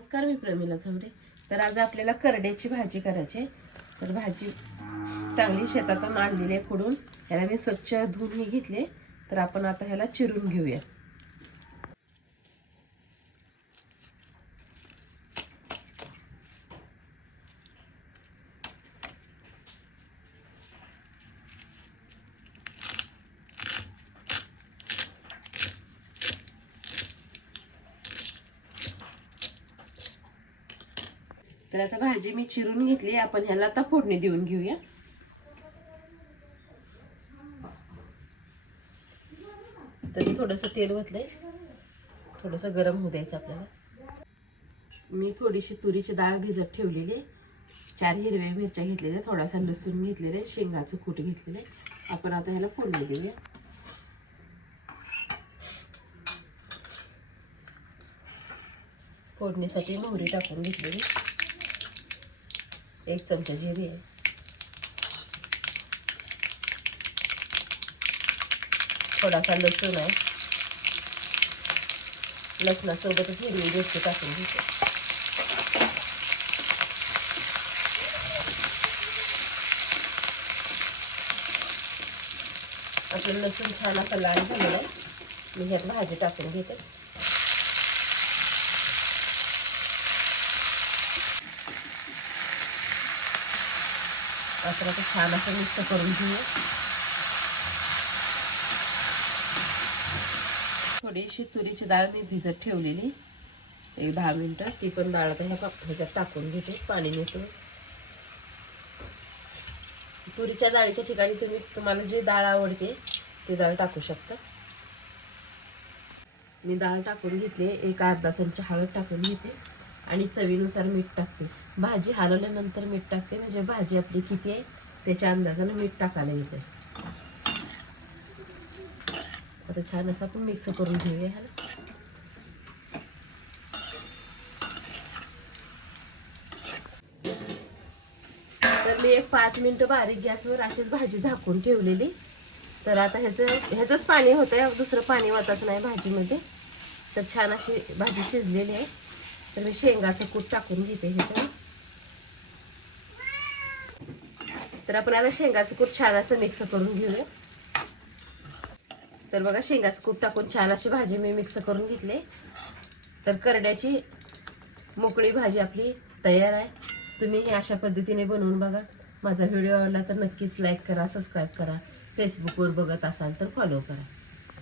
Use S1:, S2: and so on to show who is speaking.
S1: नमस्कार मी प्रमिला चौरे तर आज आपल्याला करड्याची भाजी करायची आहे. तर भाजी चांगली शेतातून आणलेली आहे खुडून. ह्याला मी स्वच्छ धुवून घेतले. तर आपण आता ह्याला चिरून घेऊया. तर आता भाजी मी चिरून घेतली. आपण ह्याला आता फोडणी देऊन घेऊया. तर थोडंसं तेल घातलंय. थोडंसं गरम होऊ द्यायचं आपल्याला. मी थोडीशी तुरीची डाळ भिजत ठेवलेली आहे. चार हिरव्या मिरच्या घेतलेल्या थोडासा लसूण घेतलेला आहे. शेंगाचं कूट घेतलेलं आहे. आपण आता ह्याला फोडणी देऊया. फोडणीसाठी मोहरी टाकून घेतलेली एक चमचा जिरे. आहे थोडासा लसूण आहे. लसणासोबतच हिरवी मिरची टाकून घेते. आपलं लसूण छान असा लाल झालेला आहे. मी ह्यात भाजी टाकून घेते. आपण आता छान असं मिक्स करून घेऊ. थोडीशी तुरीची डाळ मी भिजत ठेवलेली. एक दहा मिनिटं. ती पण डाळ आता ह्या ह्याच्यात टाकून घेते. पाणी नेतो तुरीच्या डाळीच्या ठिकाणी तुम्ही तुम्हाला जी डाळ आवडते ती डाळ टाकू शकता. मी डाळ टाकून घेतली. एक अर्धा चमचा हळद टाकून घेते. आणि चवीनुसार मीठ टाकते. भाजी हलवल्यानंतर मीठ टाकते म्हणजे भाजी आपली किती आहे त्याच्या अंदाजानं मीठ टाकायला येते. आता छान असं आपण मिक्स करून घेऊया ह्याला तर मी एक पाच मिनटं बारीक गॅसवर अशीच भाजी झाकून ठेवलेली. तर आता ह्याचं ह्याचंच पाणी होतं दुसरं पाणी वाचायचं नाही भाजीमध्ये. तर छान अशी भाजी शिजलेली आहे. तर मी शेंगाचं कूट टाकून घेते ह्याच्यावर तर आपण आता शेंगाचं कूट छान असं मिक्स करून घेऊया तर बघा शेंगाचं कूट टाकून छान अशी भाजी मी मिक्स करून घेतली. तर करड्याची मोकळी भाजी आपली तयार आहे. तुम्ही ही अशा पद्धतीने बनवून बघा. माझा व्हिडिओ आवडला तर नक्कीच लाईक करा सबस्क्राईब करा. फेसबुकवर बघत असाल तर फॉलो करा.